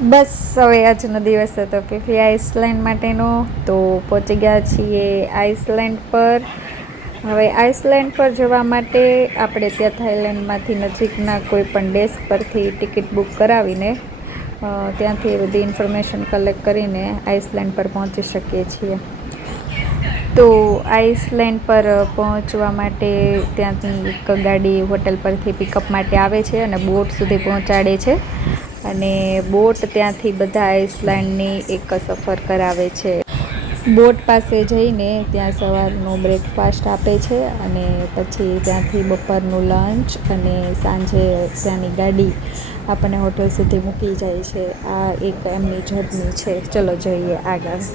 બસ હવે આજનો દિવસ હતો ફીફી આઈસલેન્ડ માટેનો. તો પહોંચી ગયા છીએ આઈસલેન્ડ પર. હવે આઈસલેન્ડ પર જવા માટે આપણે ત્યાં થાઈલેન્ડમાંથી નજીકના કોઈ પણ દેશ પરથી ટિકિટ બુક કરાવીને ત્યાંથી બધી ઇન્ફોર્મેશન કલેક્ટ કરીને આઈસલેન્ડ પર પહોંચી શકીએ છીએ. તો આઈસલેન્ડ પર પહોંચવા માટે ત્યાંથી એક ગાડી હોટલ પરથી પિકઅપ માટે આવે છે અને બોટ સુધી પહોંચાડે છે. અને બોટ ત્યાંથી બધા આઈસલેન્ડની એક સફર કરાવે છે. બોટ પાસે જઈને ત્યાં સવારનો બ્રેકફાસ્ટ આપે છે અને પછી ત્યાંથી બપોરનું લંચ અને સાંજે ત્યાંની ગાડી આપણને હોટલ સુધી મૂકી જાય છે. આ એક એમની જર્ની છે. ચલો જઈએ આગળ.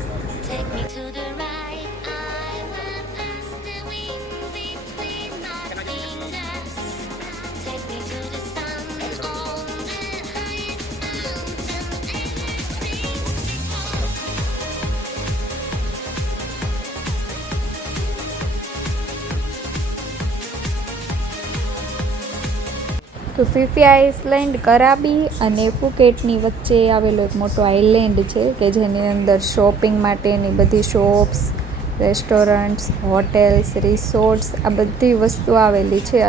તો ફીફી આઈસલેન્ડ કરાબી અને ફુકેટની વચ્ચે આવેલો એક મોટો આઇલેન્ડ છે કે જેની અંદર શોપિંગ માટેની બધી શોપ્સ, રેસ્ટોરન્ટ્સ, હોટેલ્સ, રિસોર્ટ્સ આ બધી વસ્તુ આવેલી છે.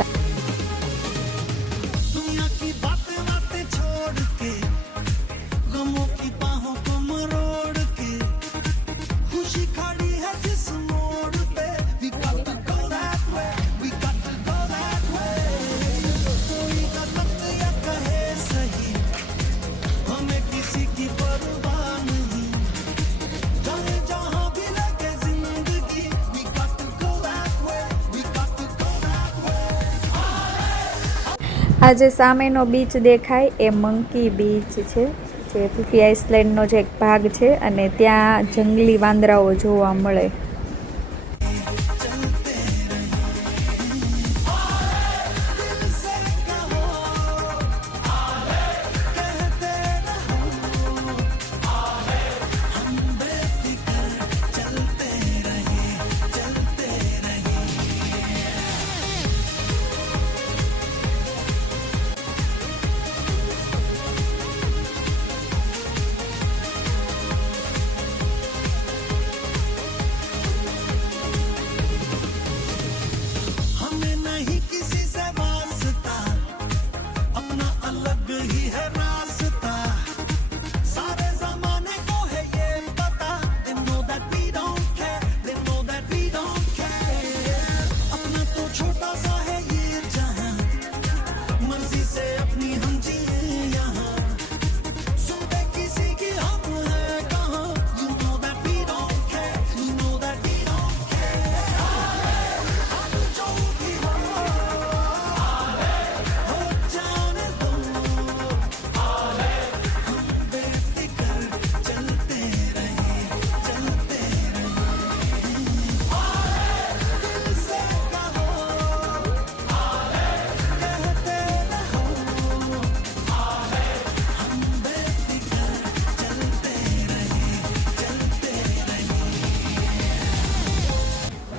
આ જે સામેનો બીચ દેખાય એ મંકી બીચ છે, જે ફીફી આઈસલેન્ડનો જે એક ભાગ છે અને ત્યાં જંગલી વાંદરાઓ જોવા મળે.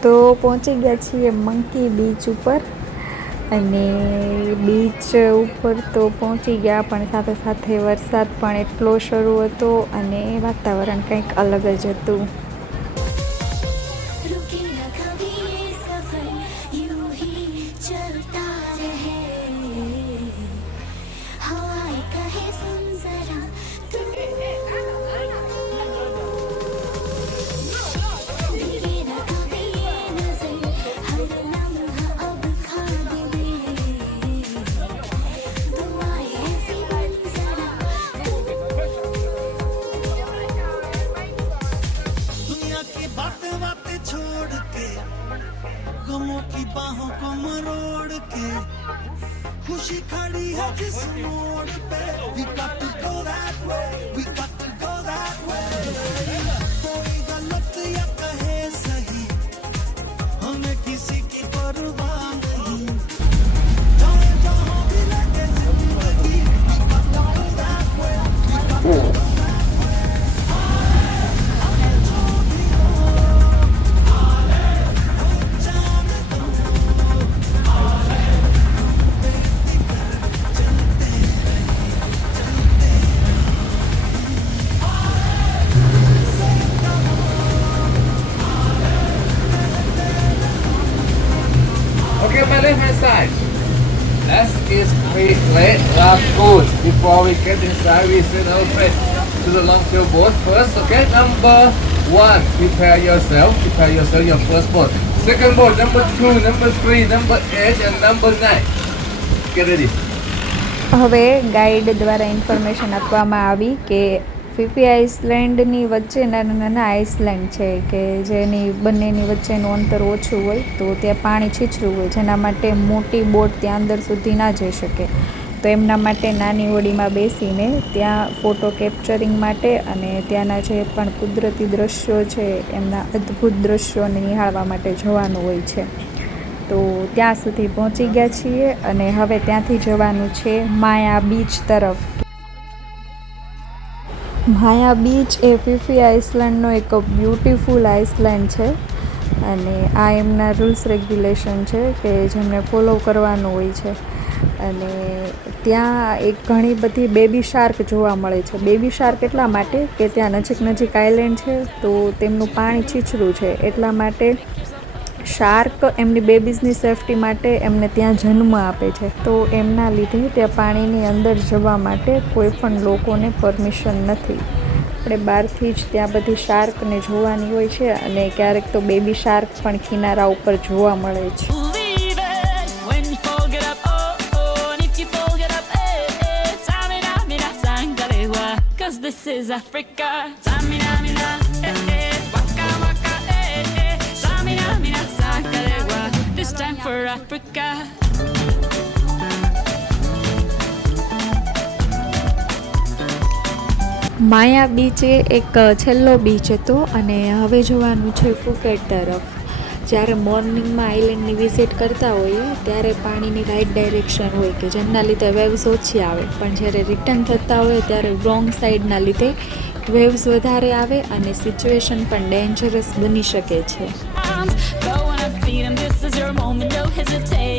તો પહોંચી ગયા છીએ મંકી બીચ ઉપર અને બીચ ઉપર તો પહોંચી ગયા પણ સાથે સાથે વરસાદ પણ એટલો શરૂ હતો અને વાતાવરણ કંઈક અલગ જ હતું. खुशी खड़ी है जिस मोड़ पे we got to go that way, we got to go that way. कोई गलत या कहे सही हमें किसी की परवाह नहीं. जाए जहां भी लगे जिंदगी we got to go that way, we got to go. feet late, that's good. Before we get inside, we send our friend to the long tail boat first, okay? Number 1, prepare yourself, your first boat. Second boat, number 2, number 3, number 8, and number 9. Get ready. હવે guide દ્વારા information આપવામાં આવી કે ફીફી આઇસલેન્ડની વચ્ચે નાના નાના Iceland છે કે જેની બંનેની વચ્ચેનું અંતર ઓછું હોય તો ત્યાં પાણી છીછરું હોય, જેના માટે મોટી બોટ ત્યાં અંદર સુધી ના જઈ શકે. તો એમના માટે નાની હોડીમાં બેસીને ત્યાં ફોટો કેપ્ચરિંગ માટે અને ત્યાંના જે પણ કુદરતી દ્રશ્યો છે એમના અદ્ભુત દ્રશ્યોને નિહાળવા માટે જવાનું હોય છે. તો ત્યાં સુધી પહોંચી ગયા છીએ અને હવે ત્યાંથી જવાનું છે માયા બીચ તરફ. માયા બીચ એ ફીફી આઇસલેન્ડનો એક બ્યુટીફુલ આઇસલેન્ડ છે અને આ એમના રૂલ્સ રેગ્યુલેશન છે કે જેમને ફોલો કરવાનું હોય છે. અને ત્યાં એક ઘણી બધી બેબી શાર્ક જોવા મળે છે. બેબી શાર્ક એટલા માટે કે ત્યાં નજીક આઇલેન્ડ છે તો તેમનું પાણી છીછરું છે, એટલા માટે શાર્ક એમની બેબીઝની સેફટી માટે એમને ત્યાં જન્મ આપે છે. તો એમના લીધે ત્યાં પાણીની અંદર જવા માટે કોઈ પણ લોકોને પરમિશન નથી. આપણે બહારથી જ ત્યાં બધી શાર્કને જોવાની હોય છે અને ક્યારેક તો બેબી શાર્ક પણ કિનારા ઉપર જોવા મળે છે. This is Africa. Samina, mina, waka, waka, Samina, mina, sakalewa. This time for Africa. Maya beach એ એક છેલ્લો બીચ હતો અને હવે જવાનું છે ફુકેટ તરફ. જ્યારે મોર્નિંગમાં આઇલેન્ડની વિઝિટ કરતા હોઈએ ત્યારે પાણીની રાઇટ ડાયરેક્શન હોય કે જેમના લીધે વેવ્સ ઓછી આવે, પણ જ્યારે રિટર્ન થતા હોય ત્યારે રોંગ સાઈડના લીધે વેવ્સ વધારે આવે અને સિચ્યુએશન પણ ડેન્જરસ બની શકે છે. Go on and feed 'em. This is your moment, don't hesitate.